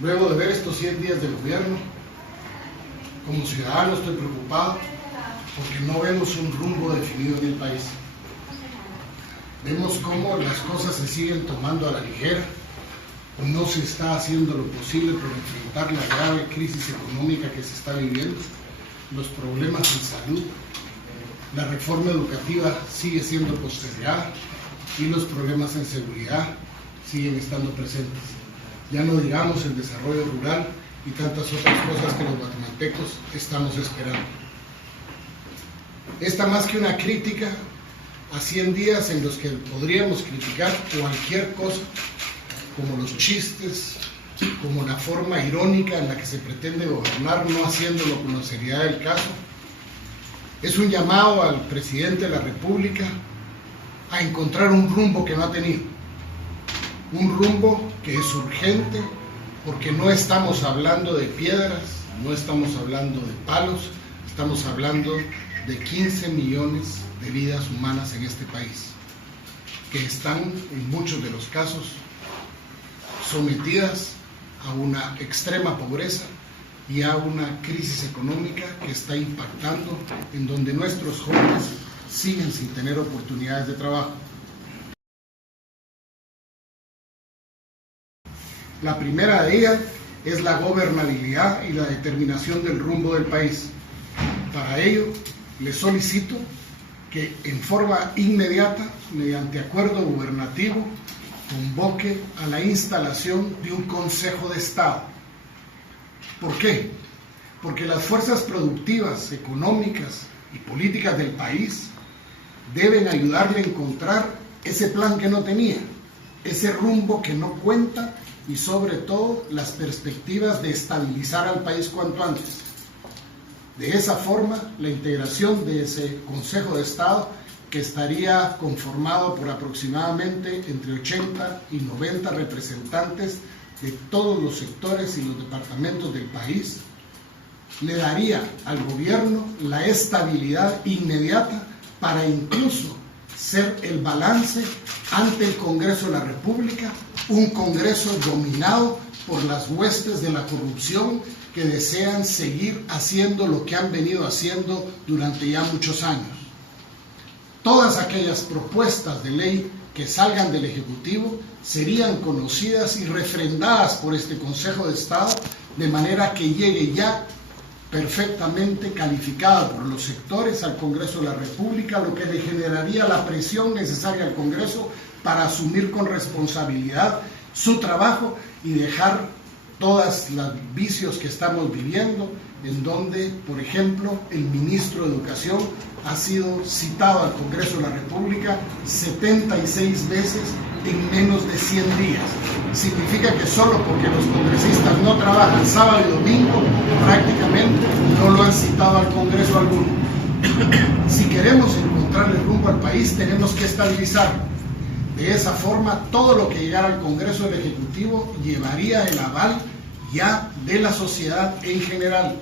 Luego de ver estos 100 días de gobierno, como ciudadano estoy preocupado porque no vemos un rumbo definido en el país. Vemos cómo las cosas se siguen tomando a la ligera, o no se está haciendo lo posible por enfrentar la grave crisis económica que se está viviendo, los problemas en salud, la reforma educativa sigue siendo postergada y los problemas en seguridad siguen estando presentes. Ya no digamos el desarrollo rural y tantas otras cosas que los guatemaltecos estamos esperando. Esta, más que una crítica a 100 días en los que podríamos criticar cualquier cosa, como los chistes, como la forma irónica en la que se pretende gobernar, no haciéndolo con la seriedad del caso, es un llamado al presidente de la República a encontrar un rumbo que no ha tenido, un rumbo que es urgente, porque no estamos hablando de piedras, no estamos hablando de palos, estamos hablando de 15 millones de vidas humanas en este país, que están en muchos de los casos sometidas a una extrema pobreza y a una crisis económica que está impactando en donde nuestros jóvenes siguen sin tener oportunidades de trabajo. La primera de ellas es la gobernabilidad y la determinación del rumbo del país. Para ello, les solicito que en forma inmediata, mediante acuerdo gubernativo, convoque a la instalación de un Consejo de Estado. ¿Por qué? Porque las fuerzas productivas, económicas y políticas del país deben ayudarle a encontrar ese plan que no tenía, ese rumbo que no cuenta y sobre todo las perspectivas de estabilizar al país cuanto antes. De esa forma, la integración de ese Consejo de Estado, que estaría conformado por aproximadamente entre 80 y 90 representantes de todos los sectores y los departamentos del país, le daría al gobierno la estabilidad inmediata para incluso ser el balance ante el Congreso de la República, un Congreso dominado por las huestes de la corrupción que desean seguir haciendo lo que han venido haciendo durante ya muchos años. Todas aquellas propuestas de ley que salgan del Ejecutivo serían conocidas y refrendadas por este Consejo de Estado, de manera que llegue ya perfectamente calificada por los sectores al Congreso de la República, lo que le generaría la presión necesaria al Congreso para asumir con responsabilidad su trabajo y dejar todos los vicios que estamos viviendo, en donde, por ejemplo, el ministro de Educación ha sido citado al Congreso de la República 76 veces en menos de 100 días. Significa que solo porque los congresistas no trabajan sábado y domingo, prácticamente no lo han citado al Congreso alguno. Si queremos encontrarle rumbo al país, tenemos que estabilizarlo. De esa forma, todo lo que llegara al Congreso del Ejecutivo llevaría el aval ya de la sociedad en general.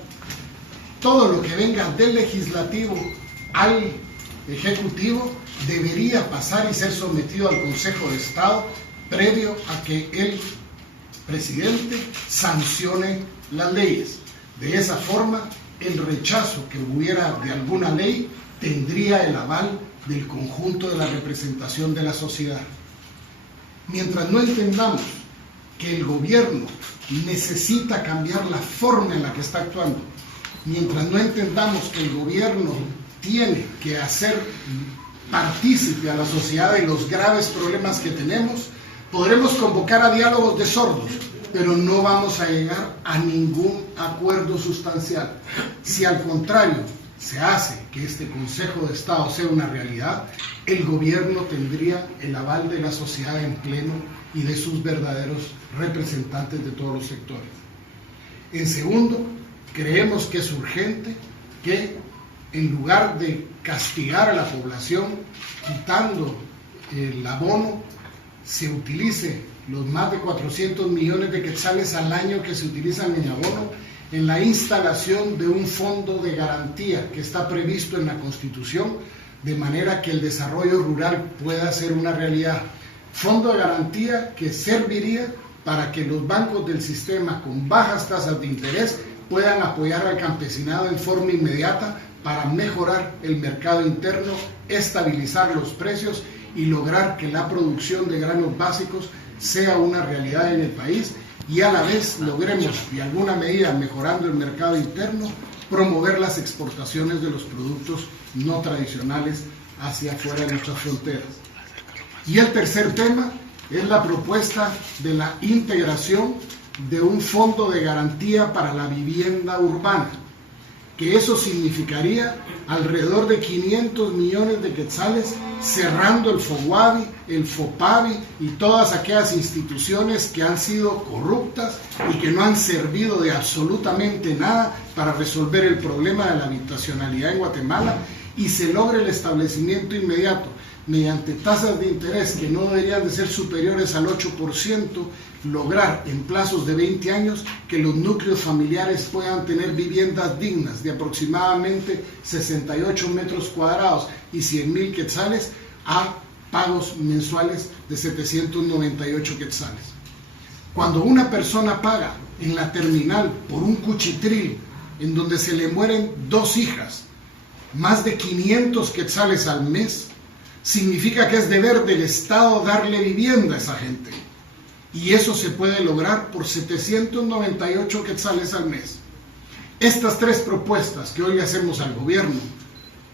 Todo lo que venga del Legislativo al Ejecutivo debería pasar y ser sometido al Consejo de Estado previo a que el presidente sancione las leyes. De esa forma, el rechazo que hubiera de alguna ley tendría el aval del conjunto de la representación de la sociedad. Mientras no entendamos que el gobierno necesita cambiar la forma en la que está actuando, mientras no entendamos que el gobierno tiene que hacer partícipe a la sociedad de los graves problemas que tenemos, podremos convocar a diálogos de sordos, pero no vamos a llegar a ningún acuerdo sustancial. Si al contrario se hace que este Consejo de Estado sea una realidad, el gobierno tendría el aval de la sociedad en pleno y de sus verdaderos representantes de todos los sectores. En segundo, creemos que es urgente que en lugar de castigar a la población quitando el abono, se utilice los más de 400 millones de quetzales al año que se utilizan en abono en la instalación de un fondo de garantía que está previsto en la Constitución, de manera que el desarrollo rural pueda ser una realidad. Fondo de garantía que serviría para que los bancos del sistema con bajas tasas de interés puedan apoyar al campesinado en forma inmediata para mejorar el mercado interno, estabilizar los precios y lograr que la producción de granos básicos sea una realidad en el país y a la vez logremos, de alguna medida mejorando el mercado interno, promover las exportaciones de los productos no tradicionales hacia afuera de nuestras fronteras. Y el tercer tema es la propuesta de la integración de un fondo de garantía para la vivienda urbana, que eso significaría alrededor de 500 millones de quetzales, cerrando el FOGUABI, el FOPABI y todas aquellas instituciones que han sido corruptas y que no han servido de absolutamente nada para resolver el problema de la habitacionalidad en Guatemala, y se logre el establecimiento inmediato mediante tasas de interés que no deberían de ser superiores al 8%, lograr en plazos de 20 años que los núcleos familiares puedan tener viviendas dignas de aproximadamente 68 metros cuadrados y 100,000 quetzales a pagos mensuales de 798 quetzales. Cuando una persona paga en la terminal por un cuchitril en donde se le mueren 2 hijas, más de 500 quetzales al mes, significa que es deber del Estado darle vivienda a esa gente. Y eso se puede lograr por 798 quetzales al mes. Estas 3 propuestas que hoy hacemos al gobierno,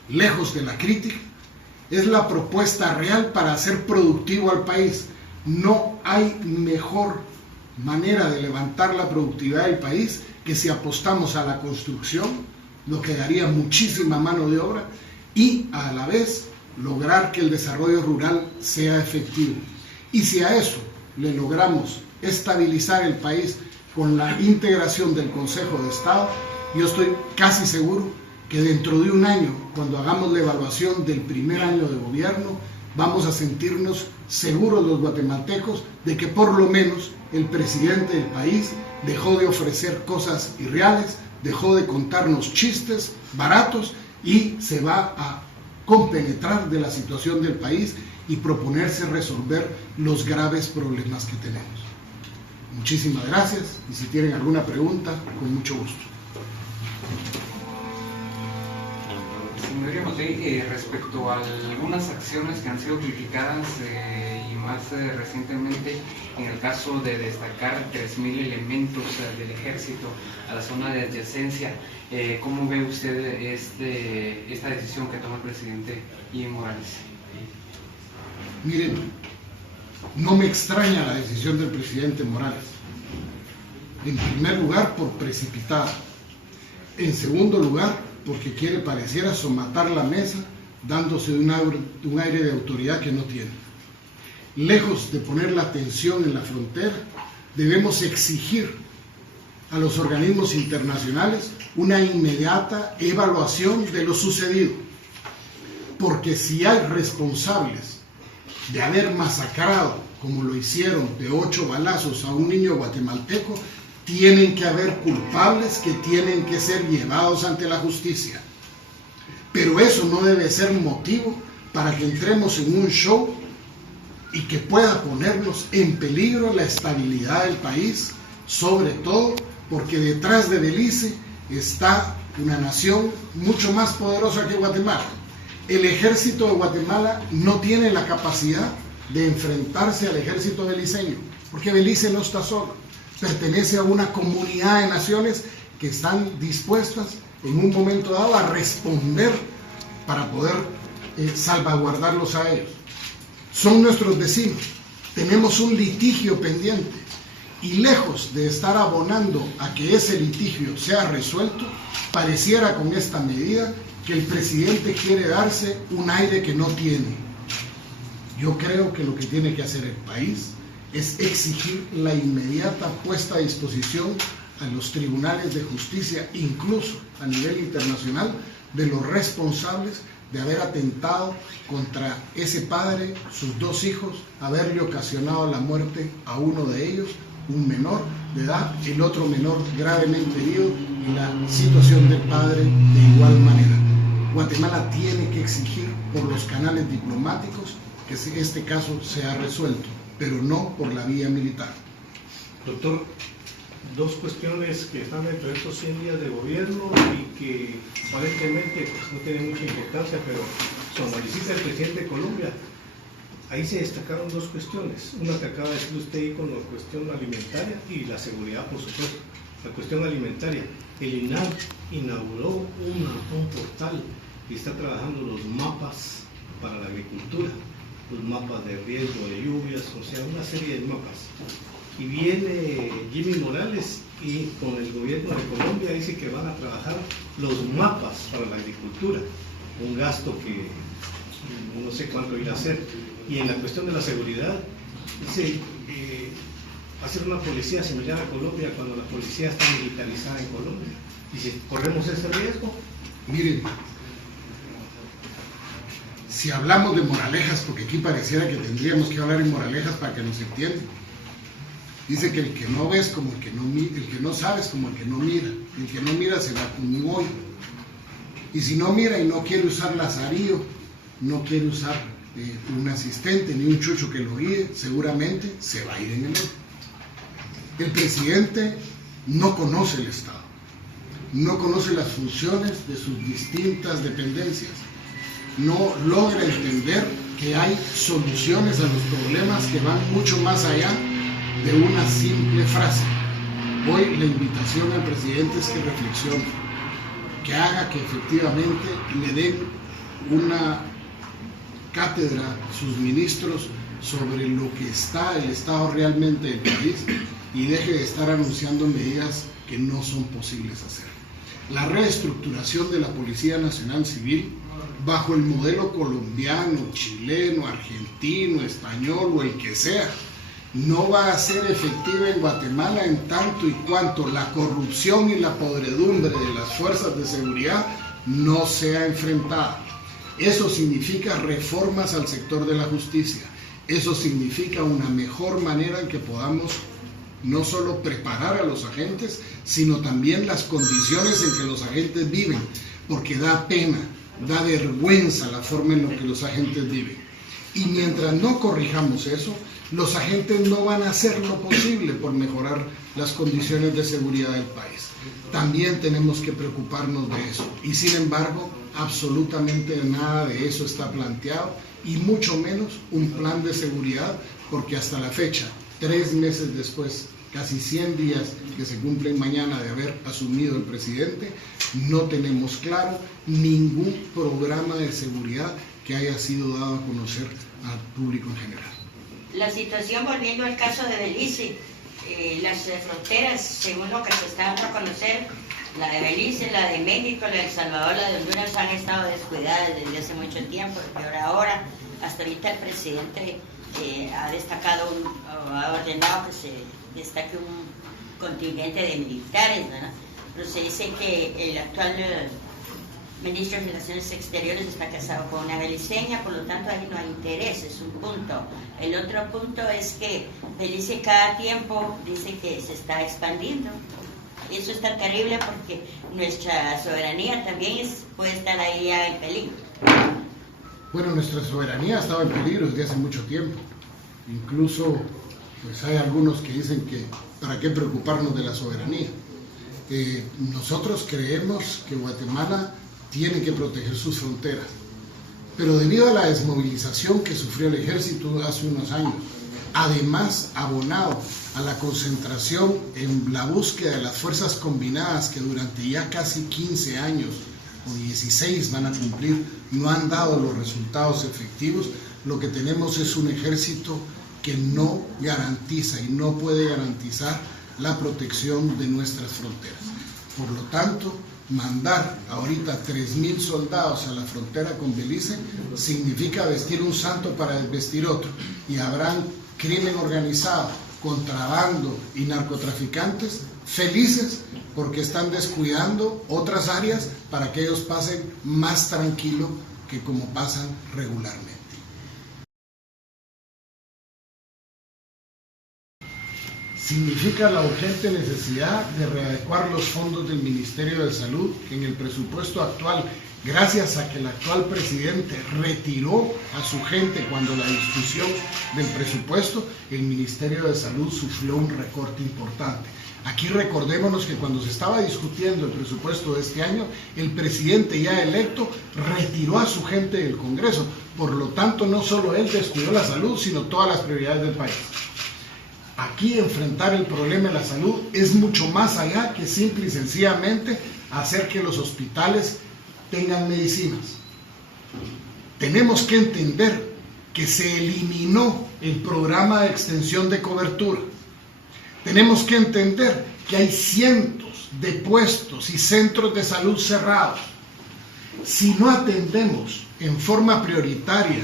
lejos de la crítica, es la propuesta real para hacer productivo al país. No hay mejor manera de levantar la productividad del país que si apostamos a la construcción, lo que daría muchísima mano de obra, y a la vez lograr que el desarrollo rural sea efectivo. Y si a eso le logramos estabilizar el país con la integración del Consejo de Estado, yo estoy casi seguro que dentro de un año, cuando hagamos la evaluación del primer año de gobierno, vamos a sentirnos seguros los guatemaltecos de que por lo menos el presidente del país dejó de ofrecer cosas irreales, dejó de contarnos chistes baratos y se va a compenetrar de la situación del país y proponerse resolver los graves problemas que tenemos. Muchísimas gracias, y si tienen alguna pregunta, con mucho gusto. Señor José, respecto a algunas acciones que han sido criticadas y más recientemente en el caso de destacar 3.000 elementos del ejército a la zona de adyacencia, ¿cómo ve usted esta decisión que toma el presidente Evo Morales? Miren, no me extraña la decisión del presidente Morales. En primer lugar, por precipitada. En segundo lugar, porque quiere pareciera somatar la mesa, dándose un aire de autoridad que no tiene. Lejos de poner la atención en la frontera, debemos exigir a los organismos internacionales una inmediata evaluación de lo sucedido. Porque si hay responsables de haber masacrado, como lo hicieron, de 8 balazos a un niño guatemalteco, tienen que haber culpables que tienen que ser llevados ante la justicia. Pero eso no debe ser motivo para que entremos en un show y que pueda ponernos en peligro la estabilidad del país, sobre todo porque detrás de Belice está una nación mucho más poderosa que Guatemala. El ejército de Guatemala no tiene la capacidad de enfrentarse al ejército beliceño, porque Belice no está solo. Pertenece a una comunidad de naciones que están dispuestas en un momento dado a responder para poder salvaguardarlos a ellos. Son nuestros vecinos, tenemos un litigio pendiente y lejos de estar abonando a que ese litigio sea resuelto, pareciera con esta medida que el presidente quiere darse un aire que no tiene. Yo creo que lo que tiene que hacer el país es exigir la inmediata puesta a disposición a los tribunales de justicia, incluso a nivel internacional, de los responsables de haber atentado contra ese padre, sus 2 hijos, haberle ocasionado la muerte a uno de ellos, un menor de edad, el otro menor gravemente herido, y la situación del padre de igual manera. Guatemala tiene que exigir por los canales diplomáticos que este caso sea resuelto, pero no por la vía militar. Doctor, dos cuestiones que están dentro de estos 100 días de gobierno y que aparentemente pues, no tienen mucha importancia, pero cuando visita el presidente de Colombia, ahí se destacaron dos cuestiones. Una que acaba de decir usted ahí con la cuestión alimentaria y la seguridad, por supuesto. La cuestión alimentaria. El INAH inauguró un portal y está trabajando los mapas para la agricultura, los mapas de riesgo de lluvias, o sea, una serie de mapas. Y viene Jimmy Morales y con el gobierno de Colombia dice que van a trabajar los mapas para la agricultura, un gasto que no sé cuánto irá a hacer. Y en la cuestión de la seguridad, dice hacer una policía similar a Colombia cuando la policía está militarizada en Colombia. Dice, ¿corremos ese riesgo? Miren, si hablamos de moralejas, porque aquí pareciera que tendríamos que hablar en moralejas para que nos entiendan. Dice que el que no ves como el que no mira, el que no sabes como el que no mira, el que no mira se va con un hoyo. Y si no mira y no quiere usar lazarillo, no quiere usar un asistente ni un chucho que lo guíe, seguramente se va a ir en el hoyo. El presidente no conoce el Estado, no conoce las funciones de sus distintas dependencias, no logra entender que hay soluciones a los problemas que van mucho más allá de una simple frase. Hoy la invitación al presidente es que reflexione, que haga que efectivamente le den una cátedra a sus ministros sobre lo que está el Estado realmente del país y deje de estar anunciando medidas que no son posibles hacer. La reestructuración de la Policía Nacional Civil bajo el modelo colombiano, chileno, argentino, español o el que sea, no va a ser efectiva en Guatemala en tanto y cuanto la corrupción y la podredumbre de las fuerzas de seguridad no sea enfrentada. Eso significa reformas al sector de la justicia, eso significa una mejor manera en que podamos no solo preparar a los agentes, sino también las condiciones en que los agentes viven, porque da pena, da vergüenza la forma en la que los agentes viven. Y mientras no corrijamos eso, los agentes no van a hacer lo posible por mejorar las condiciones de seguridad del país. También tenemos que preocuparnos de eso. Y sin embargo, absolutamente nada de eso está planteado, y mucho menos un plan de seguridad, porque hasta la fecha, 3 meses después, casi 100 días que se cumplen mañana de haber asumido el presidente, no tenemos claro ningún programa de seguridad que haya sido dado a conocer al público en general. La situación, volviendo al caso de Belice, las fronteras, según lo que se está dando a conocer, la de Belice, la de México, la de El Salvador, la de Honduras han estado descuidadas desde hace mucho tiempo, pero ahora, hasta ahorita el presidente ha destacado, ha ordenado que se destaque un contingente de militares, ¿verdad? Pero se dice que el actual ministro de Relaciones Exteriores está casado con una beliceña, por lo tanto ahí no hay interés, es un punto. El otro punto es que Belice cada tiempo dice que se está expandiendo. Y eso está terrible porque nuestra soberanía también puede estar ahí ya en peligro. Bueno, nuestra soberanía ha estado en peligro desde hace mucho tiempo. Incluso pues hay algunos que dicen que ¿para qué preocuparnos de la soberanía? Nosotros creemos que Guatemala tiene que proteger sus fronteras, pero debido a la desmovilización que sufrió el ejército hace unos años, además abonado a la concentración en la búsqueda de las fuerzas combinadas que durante ya casi 15 años o 16 van a cumplir, no han dado los resultados efectivos, lo que tenemos es un ejército que no garantiza y no puede garantizar la protección de nuestras fronteras. Por lo tanto, mandar ahorita 3.000 soldados a la frontera con Belice significa vestir un santo para desvestir otro, y habrán crimen organizado, contrabando y narcotraficantes felices porque están descuidando otras áreas para que ellos pasen más tranquilo que como pasan regularmente. Significa la urgente necesidad de readecuar los fondos del Ministerio de Salud, que en el presupuesto actual gracias a que el actual presidente retiró a su gente cuando la discusión del presupuesto, el Ministerio de Salud sufrió un recorte importante. Aquí recordémonos que cuando se estaba discutiendo el presupuesto de este año, el presidente ya electo retiró a su gente del Congreso. Por lo tanto, no solo él descuidó la salud, sino todas las prioridades del país. Aquí enfrentar el problema de la salud es mucho más allá que simple y sencillamente hacer que los hospitales tengan medicinas. Tenemos que entender que se eliminó el programa de extensión de cobertura. Tenemos que entender que hay cientos de puestos y centros de salud cerrados. Si no atendemos en forma prioritaria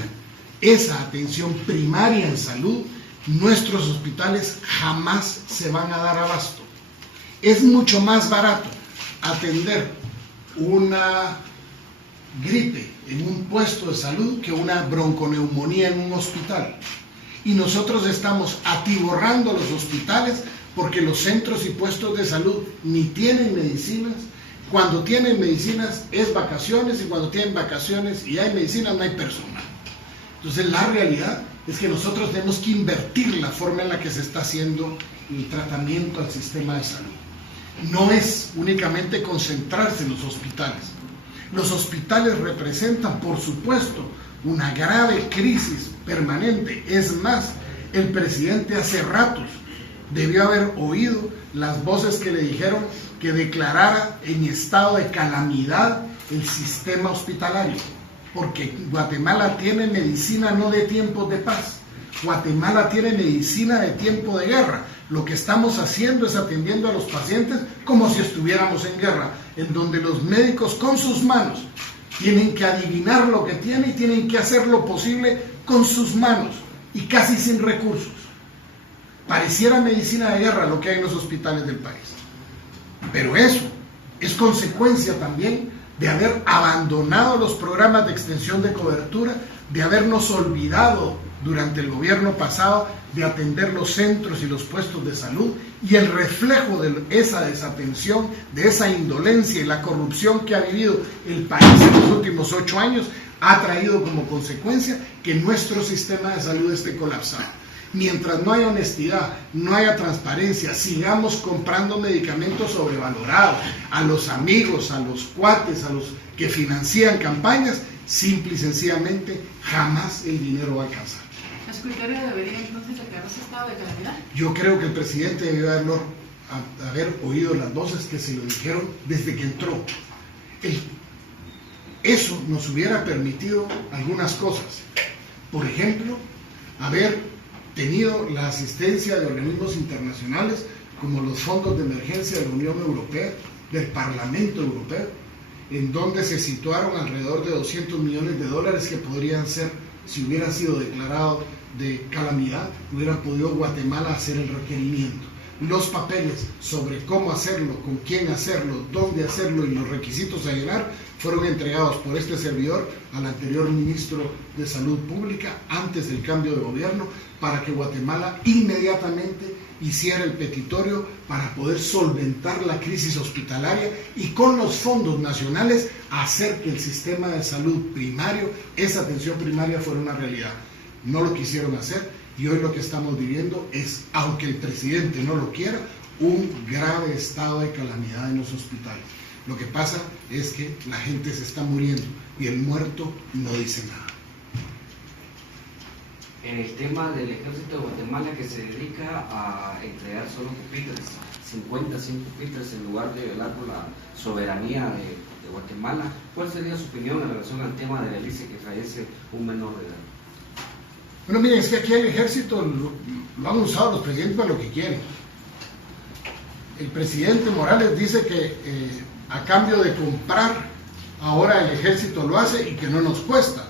esa atención primaria en salud, nuestros hospitales jamás se van a dar abasto. Es mucho más barato atender una gripe en un puesto de salud que una bronconeumonía en un hospital. Y nosotros estamos atiborrando los hospitales porque los centros y puestos de salud ni tienen medicinas. Cuando tienen medicinas es vacaciones, y cuando tienen vacaciones y hay medicinas no hay personal. Entonces la realidad es que nosotros tenemos que invertir la forma en la que se está haciendo el tratamiento al sistema de salud. No es únicamente concentrarse en los hospitales. Los hospitales representan, por supuesto, una grave crisis permanente. Es más, el presidente hace ratos debió haber oído las voces que le dijeron que declarara en estado de calamidad el sistema hospitalario, porque Guatemala tiene medicina no de tiempos de paz, Guatemala tiene medicina de tiempo de guerra. Lo que estamos haciendo es atendiendo a los pacientes como si estuviéramos en guerra, en donde los médicos con sus manos tienen que adivinar lo que tiene y tienen que hacer lo posible con sus manos y casi sin recursos. Pareciera medicina de guerra lo que hay en los hospitales del país. Pero eso es consecuencia también de haber abandonado los programas de extensión de cobertura, de habernos olvidado durante el gobierno pasado de atender los centros y los puestos de salud, y el reflejo de esa desatención, de esa indolencia y la corrupción que ha vivido el país en los últimos 8 años ha traído como consecuencia que nuestro sistema de salud esté colapsado. Mientras no haya honestidad, no haya transparencia, sigamos comprando medicamentos sobrevalorados a los amigos, a los cuates, a los que financian campañas, simple y sencillamente jamás el dinero va a alcanzar. ¿La Secretaría debería entonces declararse estado de calamidad? Yo creo que el presidente debió haber oído las voces que se lo dijeron desde que entró. Eso nos hubiera permitido algunas cosas. Por ejemplo, haber tenido la asistencia de organismos internacionales como los fondos de emergencia de la Unión Europea, del Parlamento Europeo, en donde se situaron alrededor de $200 millones que podrían ser, si hubiera sido declarado de calamidad, hubiera podido Guatemala hacer el requerimiento. Los papeles sobre cómo hacerlo, con quién hacerlo, dónde hacerlo y los requisitos a llenar fueron entregados por este servidor al anterior ministro de Salud Pública antes del cambio de gobierno, para que Guatemala inmediatamente hiciera el petitorio para poder solventar la crisis hospitalaria y con los fondos nacionales hacer que el sistema de salud primario, esa atención primaria, fuera una realidad. No lo quisieron hacer y hoy lo que estamos viviendo es, aunque el presidente no lo quiera, un grave estado de calamidad en los hospitales. Lo que pasa es que la gente se está muriendo y el muerto no dice nada. En el tema del Ejército de Guatemala, que se dedica a entregar solo pupitres, 50, 100 pupitres, en lugar de velar por la soberanía de Guatemala, ¿cuál sería su opinión en relación al tema de la ICE que fallece un menor de edad? Bueno, miren, es que aquí el ejército lo han usado los presidentes para lo que quieren. El presidente Morales dice que a cambio de comprar, ahora el ejército lo hace y que no nos cuesta.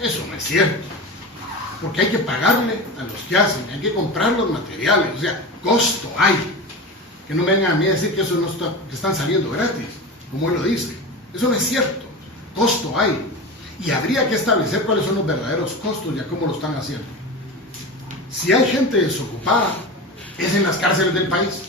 Eso no es cierto, porque hay que pagarle a los que hacen, hay que comprar los materiales, o sea, costo hay. Que no me vengan a mí a decir que eso no está, que están saliendo gratis, como él lo dice. Eso no es cierto, costo hay. Y habría que establecer cuáles son los verdaderos costos y a cómo lo están haciendo. Si hay gente desocupada, es en las cárceles del país.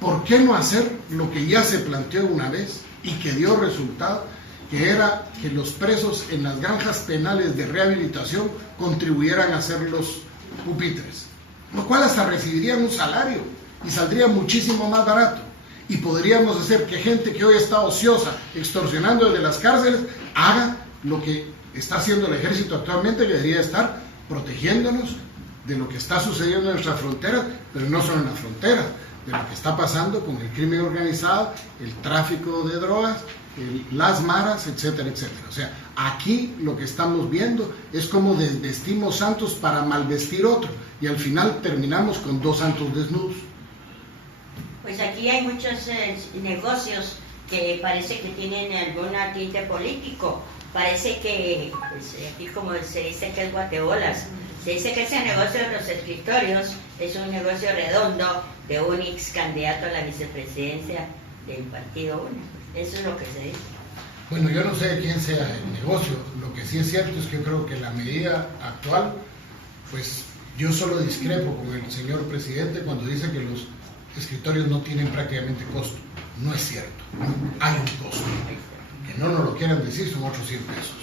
¿Por qué no hacer lo que ya se planteó una vez y que dio resultado, que era que los presos en las granjas penales de rehabilitación contribuyeran a hacer los pupitres, lo cual hasta recibirían un salario y saldría muchísimo más barato. Y podríamos hacer que gente que hoy está ociosa, extorsionando desde las cárceles, haga lo que está haciendo el ejército actualmente, que debería estar protegiéndonos de lo que está sucediendo en nuestras fronteras, pero no solo en las fronteras, de lo que está pasando con el crimen organizado, el tráfico de drogas, las maras, etcétera, etcétera. O sea, aquí lo que estamos viendo es cómo desvestimos santos para malvestir otro, y al final terminamos con dos santos desnudos. Pues aquí hay muchos negocios que parece que tienen algún tinte político. Parece que, pues, aquí como se dice que es guatebolas, se dice que ese negocio de los escritorios es un negocio redondo de un ex candidato a la vicepresidencia del partido UNE. Eso es lo que se dice. Bueno, yo no sé de quién sea el negocio. Lo que sí es cierto es que yo creo que la medida actual, pues yo solo discrepo con el señor presidente cuando dice que los escritorios no tienen prácticamente costo. No es cierto, hay un costo. Que no nos lo quieran decir, son otros 100 pesos.